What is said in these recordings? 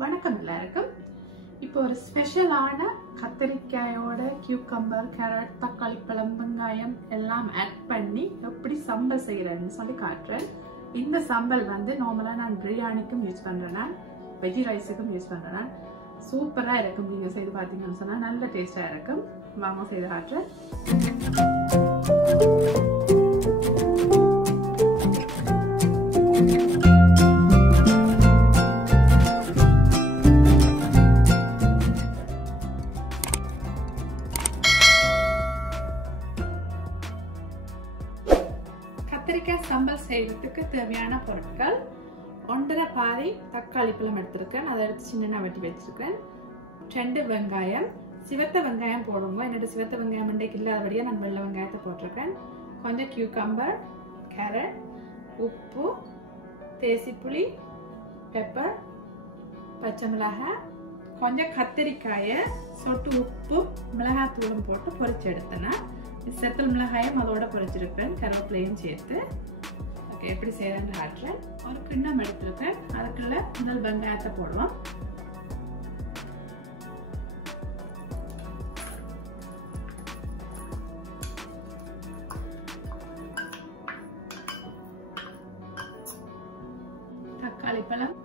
வணக்கம் எல்லாருக்கும். இப்போ ஒரு ஸ்பெஷலான கத்திரிக்காயோட கியூக்கம்பர், கேரட், தக்காளி பழம், வெங்காயம் எல்லாம் ஆட் பண்ணி எப்படி சம்பல் செய்யறேன்னு சொல்லி காட்டுறேன். இந்த சம்பல் வந்து நார்மலா நான் பிரியாணிக்கும் யூஸ் பண்றேன், வெஜி ரைஸுக்கும் யூஸ் பண்றேன். சூப்பரா இருக்கும். நீங்க செய்து பார்த்தீங்கன்னு சொன்னா நல்ல டேஸ்டா இருக்கும். வாங்க செய்து காட்டுறேன். கத்திரிக்காய் சம்பல் செய்யறதுக்கு தேவையான பொருட்கள்: 1.5 பாதி தக்காளி பழம் எடுத்திருக்கேன், அதை எடுத்து சின்ன வெட்டி வச்சிருக்கேன். 2 வெங்காயம், சிவத்த வெங்காயம் போடுங்க. என்னோட சிவத்த வெங்காயம் இன்றைக்கு இல்லாதபடியா நான் வெள்ளை வெங்காயத்தை போட்டிருக்கேன். கொஞ்சம் கியூக்கம்பர், கேரட், உப்பு, தேசிப்புளி, பெப்பர், பச்சை மிளகாய், கொஞ்சம் கத்திரிக்காயை சொட்டு உப்பு மிளகாத்தூளும் போட்டு பொரிச்சு எடுத்தேன்னா செத்தல் மிளகாயும் அதோட பொரிச்சிருக்கேன், கருவேப்பிலையும் சேர்த்து. ஓகே, எப்படி செய்யறேன்னு காட்டுறேன். ஒரு கிண்ணம் எடுத்திருக்கேன், அதுக்குள்ள முதல் வெங்காயத்தை போடுவோம். தக்காளி பழம்,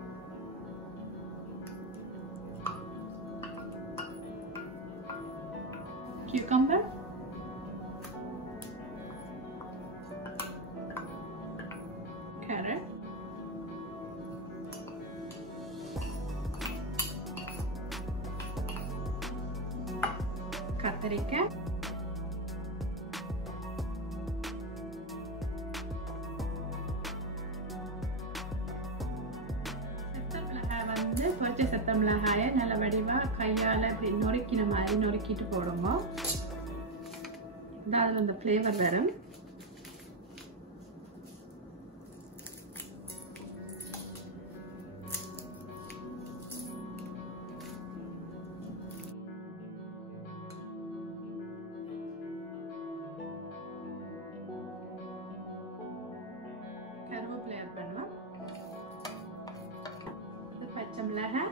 கியூக்கம்பர், கேரட், கத்திரிக்காய், பொரிச்ச சத்த மிளகாயை நல்ல வடிவா கையால இப்படி நொறுக்கின மாதிரி நொறுக்கிட்டு போடுங்க. அதுல அந்த ஃப்ளேவர் வரும். கருவேப்பிலை ஆட் பண்ணுவோம். பச்சை மிளகாய்,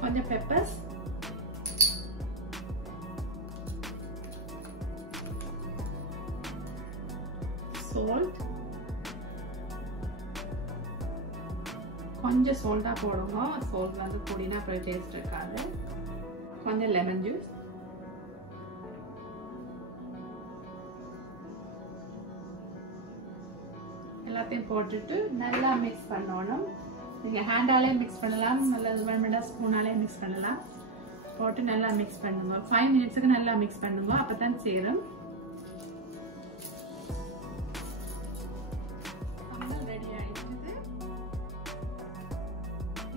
கொஞ்சம் பெப்பர்ஸ், சால்ட், கொஞ்சம் சால்ட்டா போடுங்க. சால்ட் வந்து கூடினா அப்புறம் டேஸ்ட் இருக்காது. கொஞ்சம் லெமன் ஜூஸ், எல்லாத்தையும் போட்டுட்டு நல்லா மிக்ஸ் பண்ணணும். நீங்க ஹேண்டாலே மிக்ஸ் பண்ணலாம், நல்ல ஸ்பூனாலே மிக்ஸ் பண்ணலாம். போட்டு நல்லா மிக்ஸ் பண்ணுங்க. 5 மினிட்ஸ்க்கு நல்லா மிக்ஸ் பண்ணுங்க, அப்பதான் சேரும். சம்பல் ரெடி ஆயிடுச்சு.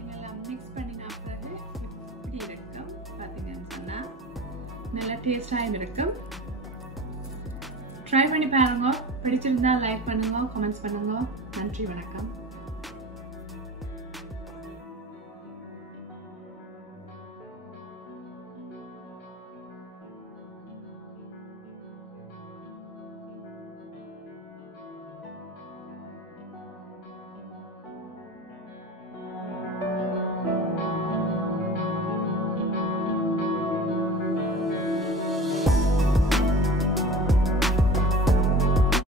நல்லா மிக்ஸ் பண்ணின பிறகு இப்படி இருக்கும். பாத்தீங்கன்னு சொன்னா நல்லா டேஸ்டாயும் இருக்கும். ட்ரை பண்ணி பாருங்க. பிடிச்சிருந்தா லைக் பண்ணுங்க, கமெண்ட்ஸ் பண்ணுங்க. நன்றி, வணக்கம்.